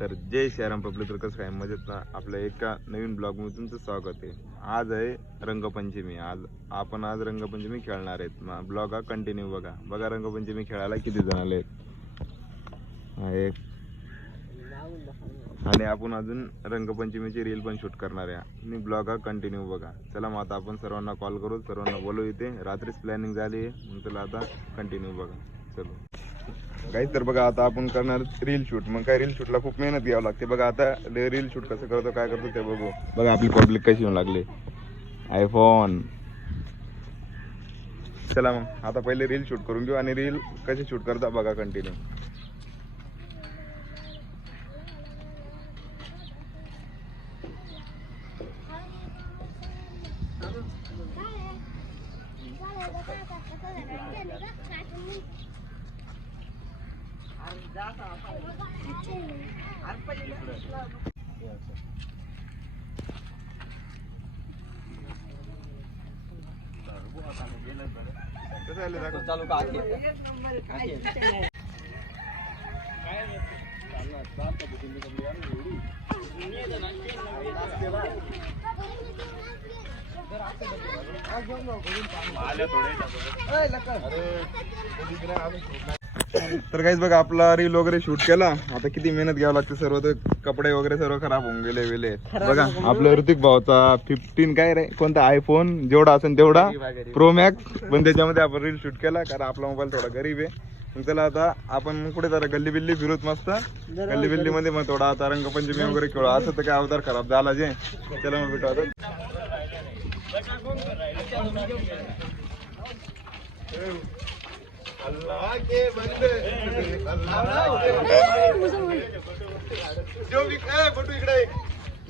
तर जय श्रीराम पब्लिक तर कसं काय मजेत ना? आपल्या एका नवीन ब्लॉगमध्ये तुमचं स्वागत आहे. आज आहे रंगपंचमी. आज आपण आज रंगपंचमी खेळणार आहेत. ब्लॉग हा कंटिन्यू बघा. बघा रंगपंचमी खेळायला किती जण आले आहेत. एक. आणि आपण अजून रंगपंचमीची रील पण शूट करणार आहे. मी ब्लॉग हा कंटिन्यू बघा. चला मग आता आपण सर्वांना कॉल करू. सर्वांना बोलू इथे. रात्रीच प्लॅनिंग झाली आहे. मग चला आता कंटिन्यू बघा. चलो. काहीच तर बघा आता आपण करणार रील शूट मग काय रील शूटला खूप मेहनत घ्यावं लागते. बघा आता रील शूट कसं करतो काय करतो ते बघू. बघा आपली पब्लिक कशी येऊन लागली. आयफोन चला मग आता पहिले रील शूट करून घेऊ आणि रील कशी शूट करता बघा कंटिन्यू कसं आलं दाखव. चालू का तर काहीच बघा आपला रील वगैरे शूट केला. आता किती मेहनत घ्यावं लागते सर्व तर कपडे वगैरे सर्व खराब होऊन गेले वेले. बघा आपल्या ऋतिक भाऊचा फिफ्टीन काय रे? कोणता आयफोन जेवढा असेल तेवढा. प्रो मॅक्स पण त्याच्यामध्ये आपण रील शूट केला कारण आपला मोबाईल थोडा गरीब आहे. मग त्याला आता आपण कुठे जरा गल्ली बिल्ली फिरूत मस्त. गल्ली बिल्ली मध्ये मग थोडा आता रंगपंचमी वगैरे खेळू. असं तर काय अवतार खराब झाला जे. चला मग भेटू आता. जो भी काय फोटो इकडे.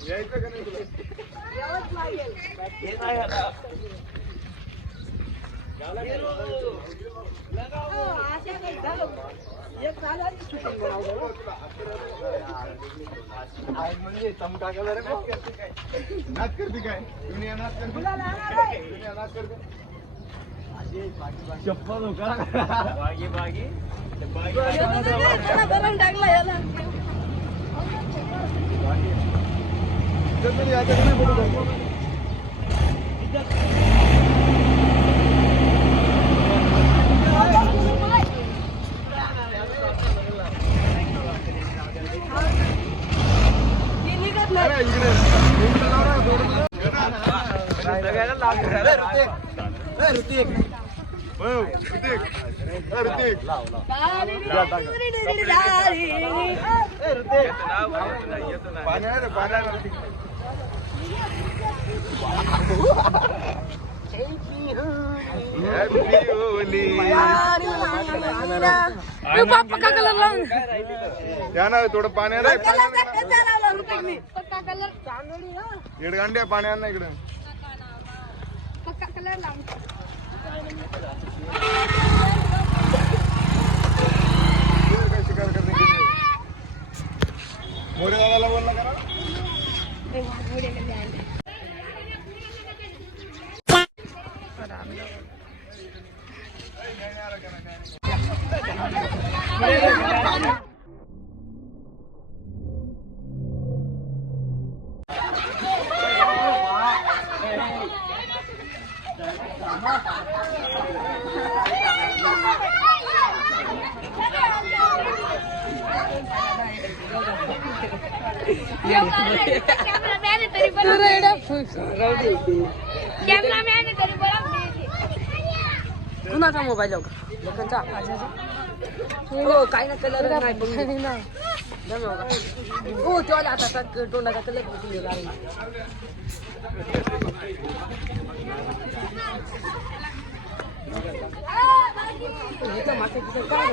यायचं का नाही म्हणजे चमका कलर नाच करते काय? दुनिया नाच करते. दुनिया नाच करते. चप्पल हो का बागी बागी फोटो काढतो? अरे इकडे इकडे लाव ना, थोडं. हो, ऋतिक. ए, ऋतिक. पाणी आहे रे, पाणी आहे रे. Happy Holi. पक्का कलर लावून या ना थोडं पाणी आहे रे. पक्का कलर चांदोडी ना दीड गांड्या पाणी आण ना इकडं पक्का कलर लावून इकडं काय शिकार करते इकडे? मोरे दादाला बोलला करा कॅमेरामॅन तरी कॅमेरामॅन तरी कुणाचा मोबाईल होता लोकांचा हो काय ना कलर नाही पण जमा होगा. हो तेव्हा आता आता तोंडाचा कलर मागे तिथं काय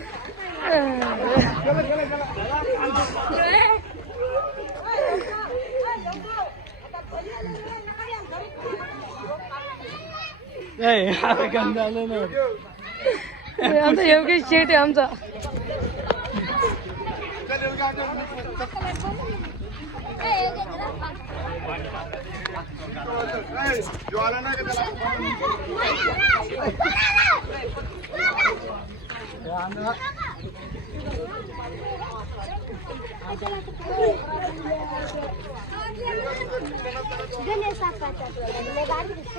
आमचा गण झालं आहे आमचा. योगेश शेट आहे आमचा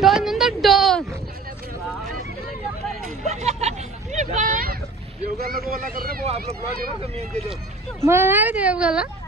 डॉन म्हणतात डॉन मला नाही रे ते योगाला हे बाय. कलर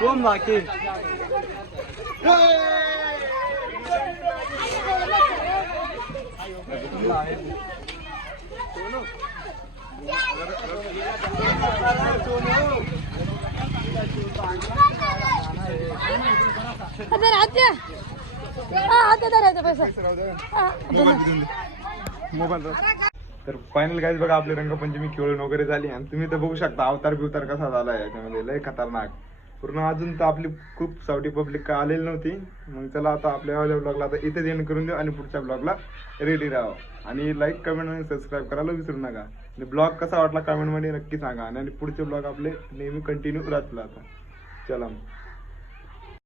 कोण बाकी? आता राहत्या हा आता पैसा. हा, मोबाईल तर फायनल गाईज बघा आपली रंगपंचमी खेळून वगैरे झाली. आणि तुम्ही तर बघू शकता अवतार बिवतार कसा झालाय याच्यामध्ये. लय खतरनाक. पूर्ण अजून तर आपली खूप सावटी पब्लिक काय आलेली नव्हती. मग चला आता आपल्या ब्लॉगला आता इथेच एंड करून देऊ आणि पुढच्या ब्लॉगला रेडी राहा आणि लाईक कमेंट आणि सबस्क्राईब करायला विसरू नका. आणि ब्लॉग कसा वाटला कमेंटमध्ये नक्की सांगा. आणि पुढचे ब्लॉग आपले नेहमी कंटिन्यू राहतील आता. चला मग.